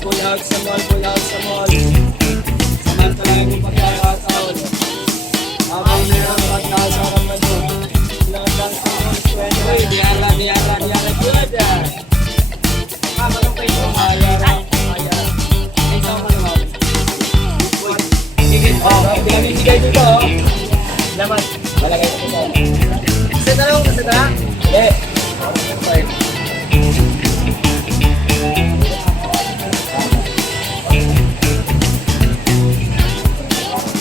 Pull out sa mall, pull out sa mall. Samantalahin yung pagkakataon. Habang meron at nasa harapan mo. Lahat lang sa mall, kwento. Uy, diara, good. Manong kayo mo, mayara. Ay, saan ka naman? Uy, higit. Pinamimigay dito, Laman. Malagay ko dito. Sa dalawang kasada? Hindi. Okay.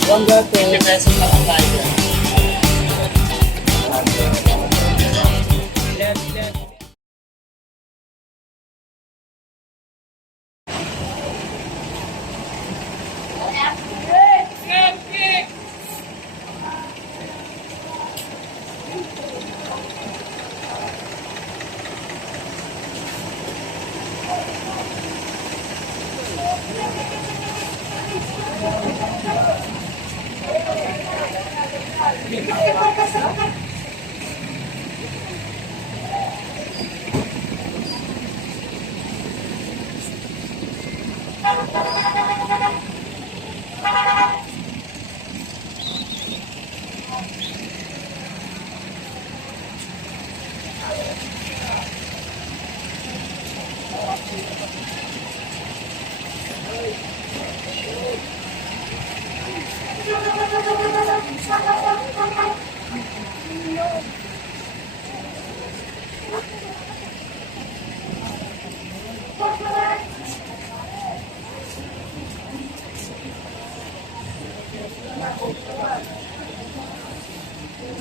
Bangga to. 50 pesos na ang tayo.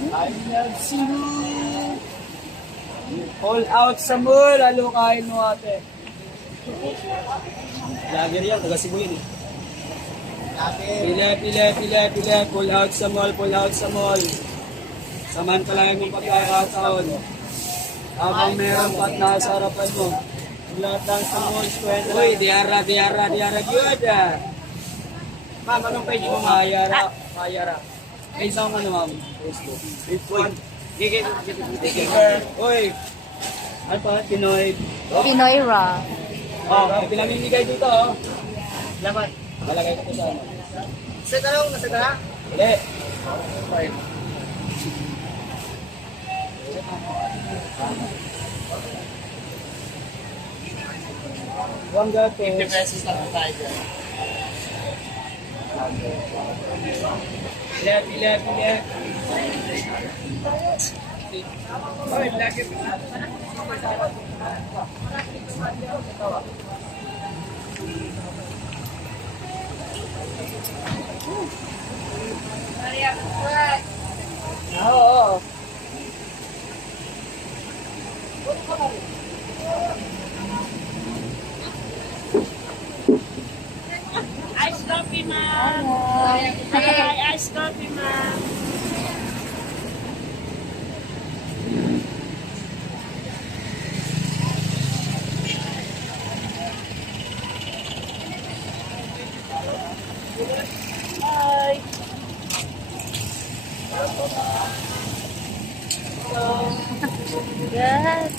I love you. All out sa mall, alukain mo ate. Lager yan, taga Cebu yun eh. Pila, pull out sa mall, pull out sa mall. Samantalahin yung pagkakataon. Habang meron pa at nasa harapan mo. Lahat lang sa mall, kwento. Uy, diara, good. Ma'am, anong pwede mo mayara? May isang ano ma'am? Uy, uy, ano pa? Pinoy Rock. Pinamimigay dito oh. Laman. Malagay ko po sa ano. Sa dalawang nasagara? Hindi. Okay. Bangga to. 50 pesos na ang tayo. Pila. Oy, lagi. Oo. Ice coffee, ma'am. Hi, ice coffee, ma'am. Hi. Good.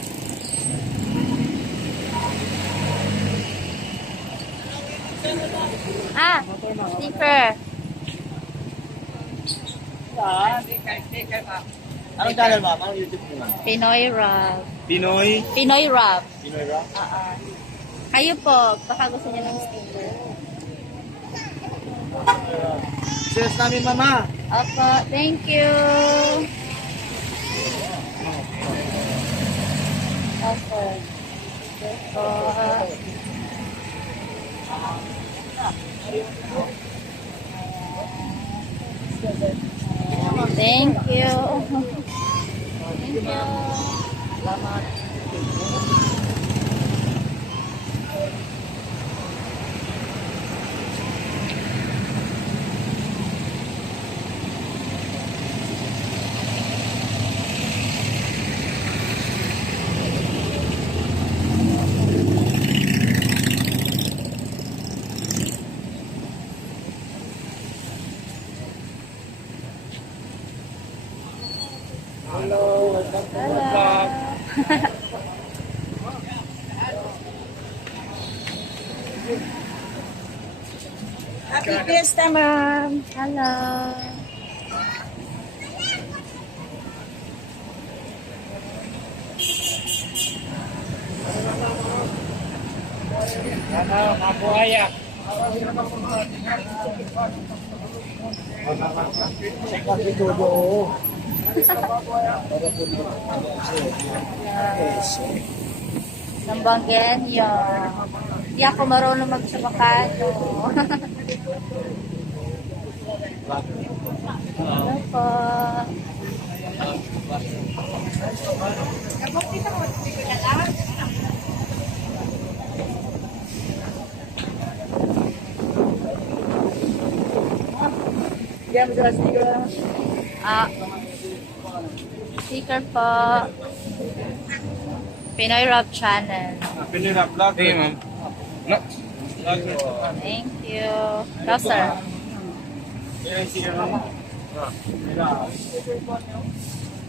Sticker. Anong channel ma'am? Anong YouTube mo? Pinoy Rock. Pinoy? Pinoy Rock. Pinoy Rock? Kayo po, baka gusto niyo ng sticker. Sales namin mama. Opo, thank you. Opo. Thank you. Thank you. Salamat. Hello, welcome to my vlog. Happy Fiesta, ma'am. Hello. Ano, mabuhaya. Nambanggenyo. Hindi ako marunong magsabakado. Hello po. Yan, sa sticker. Ah, sticker po. Pinoy Rob Channel. Pinira vlog. Hey, ma'am. Thank you. No, sir. Yan, sticker mo.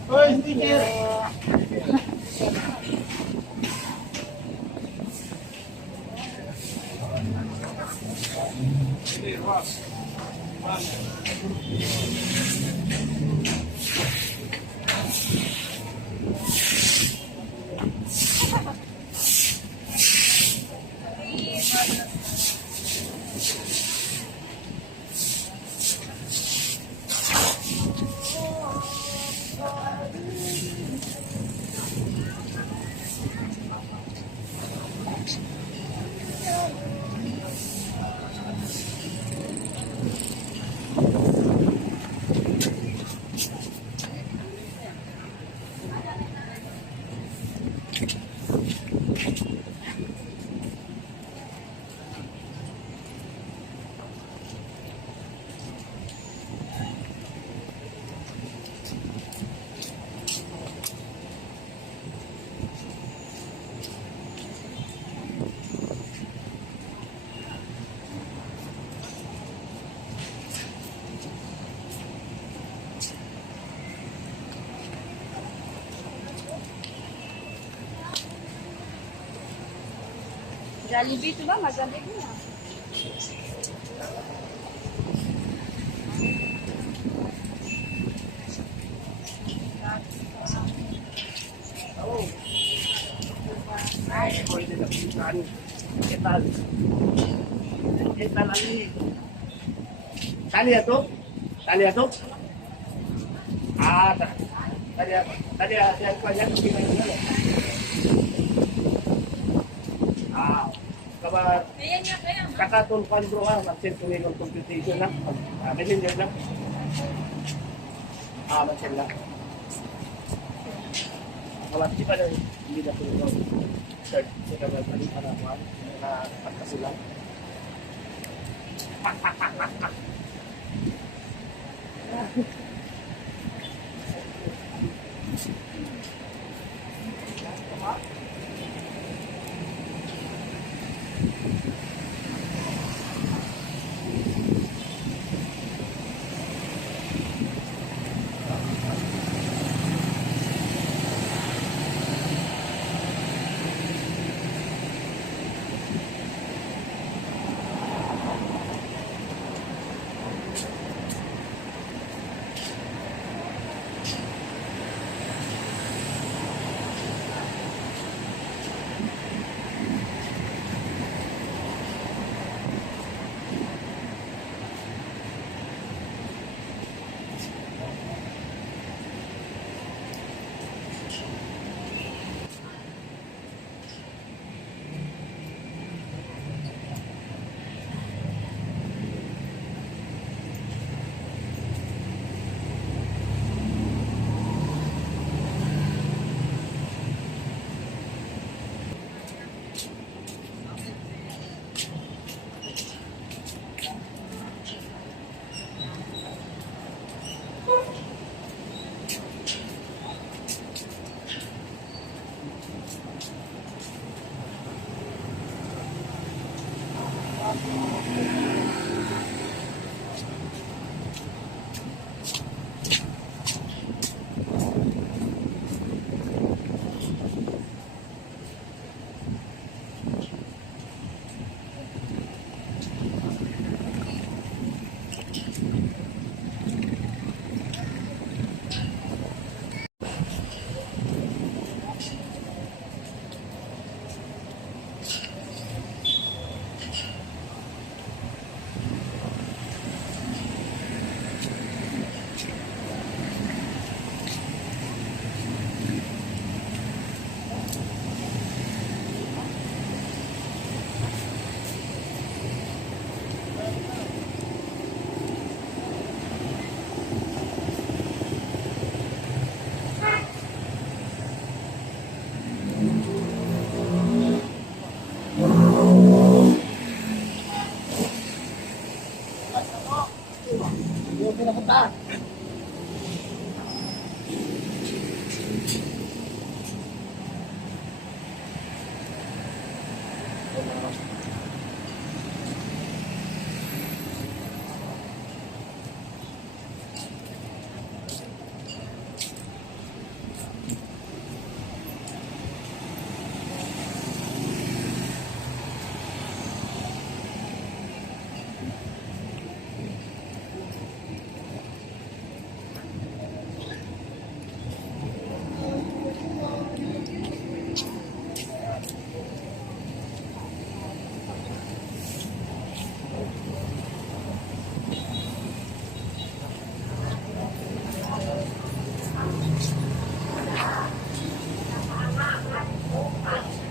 Hoy, sticker. Jollibee ito ba? Magaling na. Tali ato? Tali ato? Ah, tali ato. Tali ato. Ah, kabar kataton pandro ka, magsentuhin ng computation lang. Ah, ganyan yun lang. Ah, magsen lang. Wala, di pa na, hindi na tulog. Start, sila na balik pa na ako, na pagkasi lang.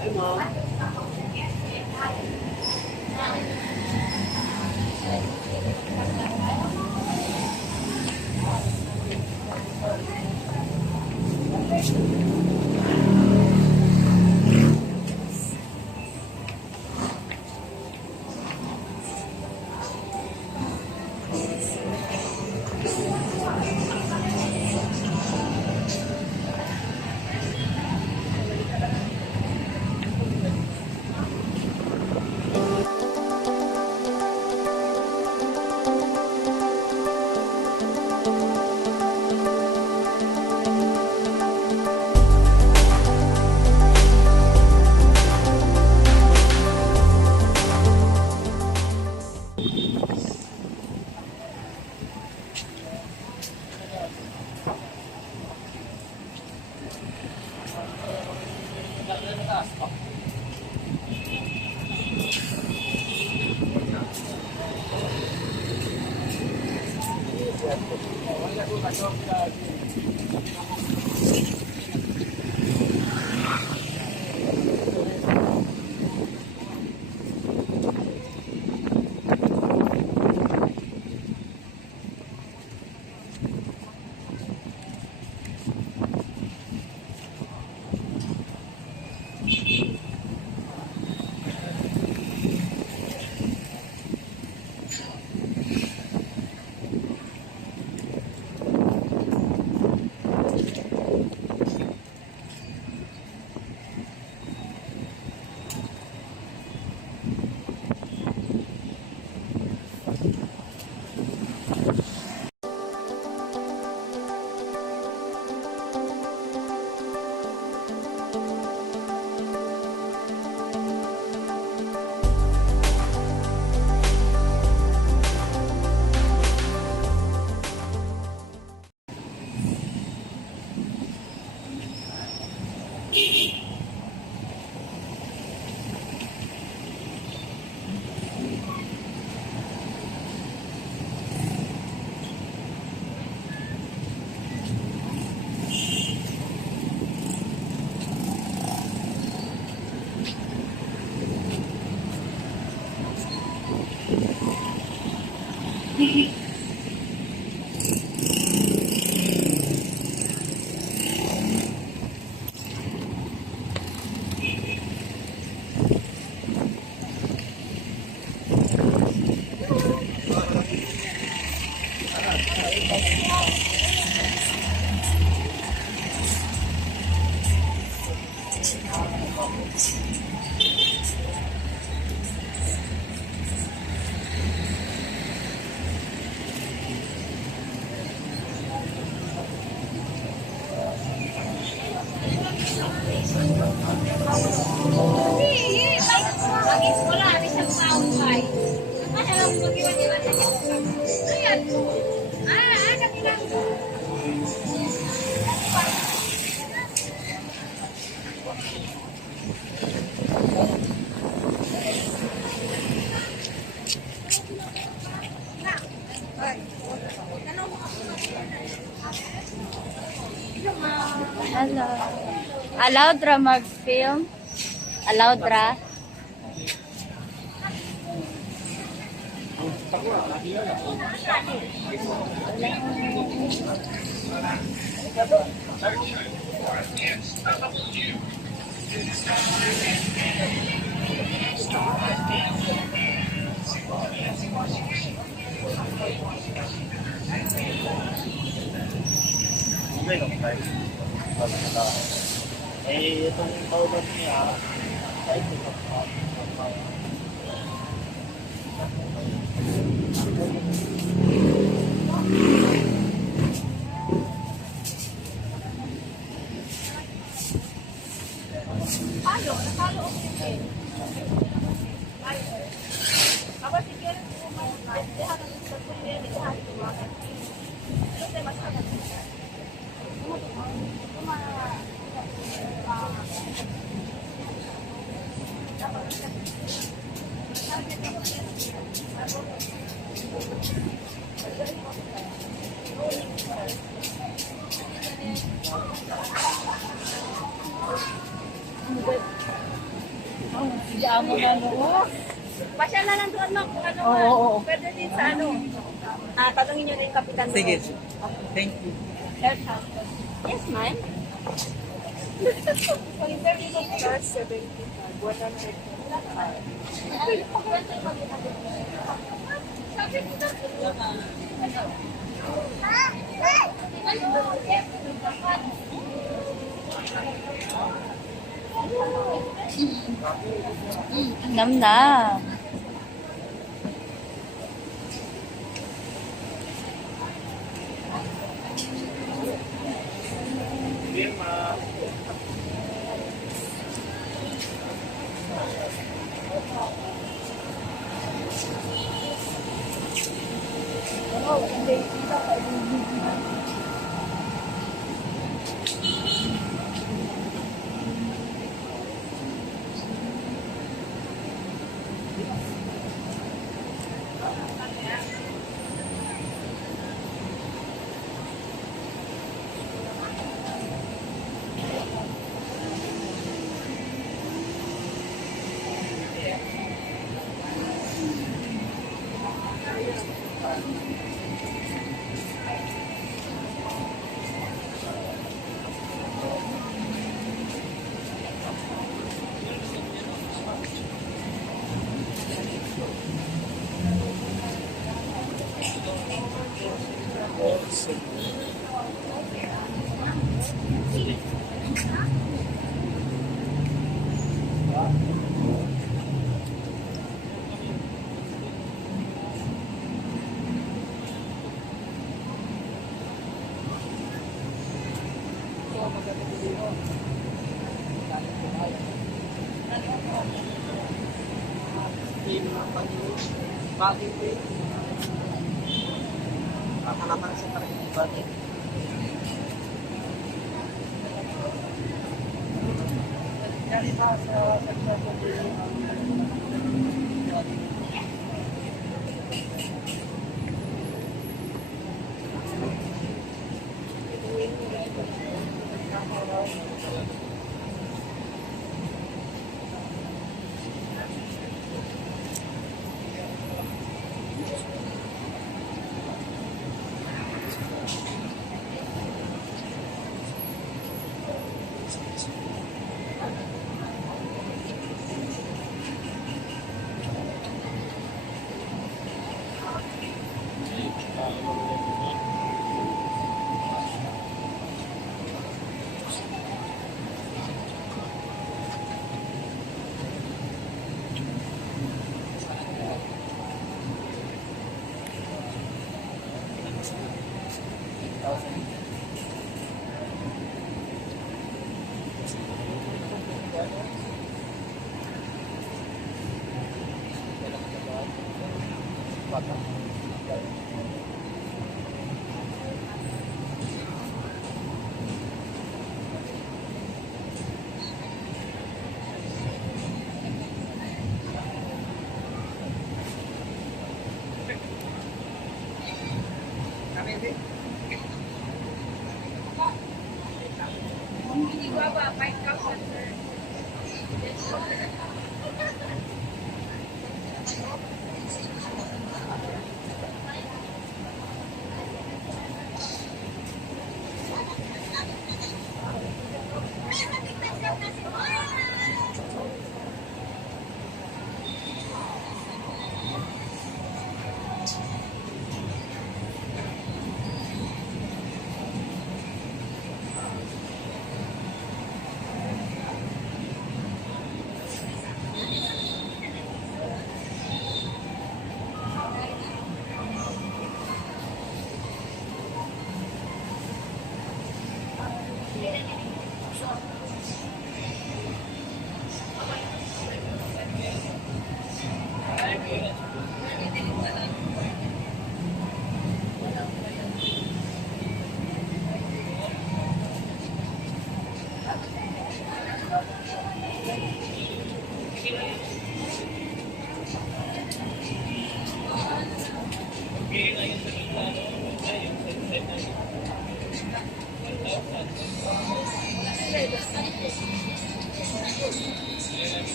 Ay, ma'am. Hello. Allowed ra mag-film? Allowed ra? Eh, itong powder niya, kahit ito. Hindi amo na no. Pasya na lang doon, Mak. Ano, Oo. pwede din sa ano. Tanungin niyo na yung kapitan doon. Sige. Thank you. Third house. Yes, ma'am. Pag-interview ko plus 75. 100. Nam-nam. Firma. Bakit eh? Kakalaman sa bakit? Yan ito sa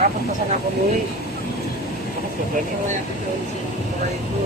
Dapat pa sana ako muli. Kaya ako doon sa buhay ko.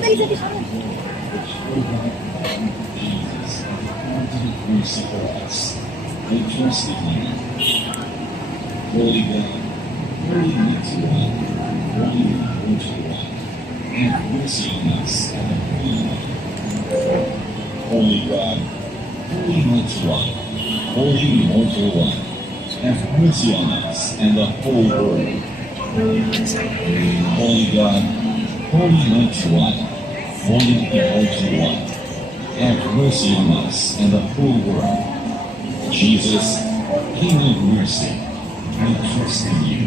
Dali sa dito. Mercy for us. I trust in you. Holy God, Holy Mighty One, Holy Immortal One, have mercy on us and the Holy One. Holy God, Holy Mighty One, Holy Immortal One, have mercy on us and the whole world. Holy God, Holy Mighty One, Holy Immortal One, have mercy on us and the whole world. Jesus, King of mercy, I trust in you.